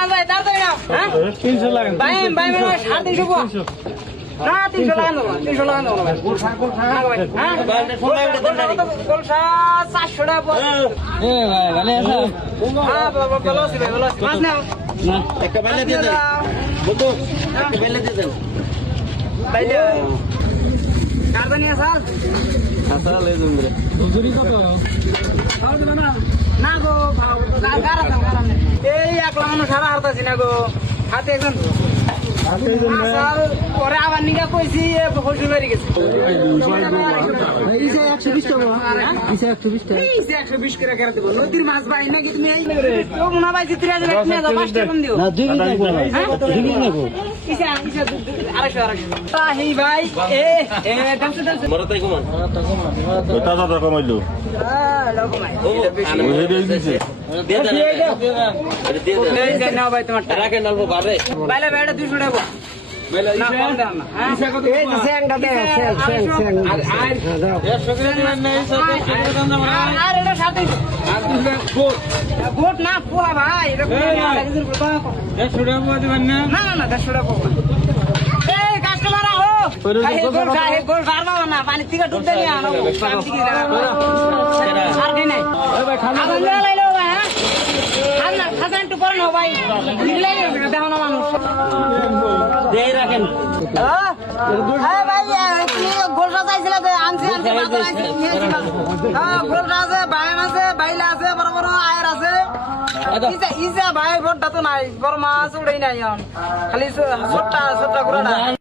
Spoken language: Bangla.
মাছ ভাই তাড়াতাড়ি নাও হ্যাঁ 300 লাগান ভাই ভাই মানে 350 পোয়া না 300 লাগান দেবো 300 লাগান দেবো ভাই গোলসা ভাই হ্যাঁ গোলসা 400 টাকা পোয়া এ ভাই ভালো আছো হ্যাঁ ভালো আছি ভাই ভালো আছি মাছ নাও না একটা বেলে দিয়ে দেন বন্ধু একটা বেলে দিয়ে দেন বাইলে কারবানি আসাল আসা লই দুন রে হুজুরি কত না গো ভাও গারা এই একলা মানুষ সারা হারতাছি না গো হাতে একজন আসাল পরে আবার নিগা কইছি ফসল বেরিয়ে গেছে ইসে 120 টাকা ইসে 120 টাকা ইসে 120 করে কেন দেব নদীর মাছ ভাই নাকি তুমি এই তো মনে ভাই 3000 টাকা কিনে দাও 5 টাকা কম দিও না 2 কেজি লাগবে 2 কেজি লাগবে ইসে 250 তাহি ভাই এ ডান্স মরা তাই কমান ওটা তো রকম হইলো লোকমাই ও ওই রে দিছে দিয়ে দেন এটা দিয়ে দেন এই যে নাও ভাই তোমার টাকা রাখেন অল্প বাড়ে বাইলে বেড়া 200 টাকা বেলে না কম দাম না ইসে কত এই যে স্যাংটা দে স্যাং আর 100 করে দিবেন না ইসে 100 করে দাম না আর এটা সাথে আর দিবেন কোট গোট না পোয়া ভাই এটা পোয়া লাগছে 100 টাকা দিবেন না না না 150 টাকা পোয়া এই কাস্টমার আও গোল গারবা না পানি থেকে ডুব দেনি আনো পানি থেকে আর কি নাই ওই ভাই খালি আবার নিয়ে লাইলো ভাই হ্যাঁ আর না খাজান একটু পরে নাও ভাই নিলে দেখো না মানুষ দেই রাখেন হ্যাঁ ভাই তুমি গোলটা চাইছিলে যে আনছি মাছ আনছি হ্যাঁ গোলটা আছে বাইম আছে বাইলা আছে বড় বড় আয়ের আছে ইসা ভাই বড়টা তো নাই বড় মাছ উড়াই নাই খালি ছোট্টা ছোট্টা গুড়াটা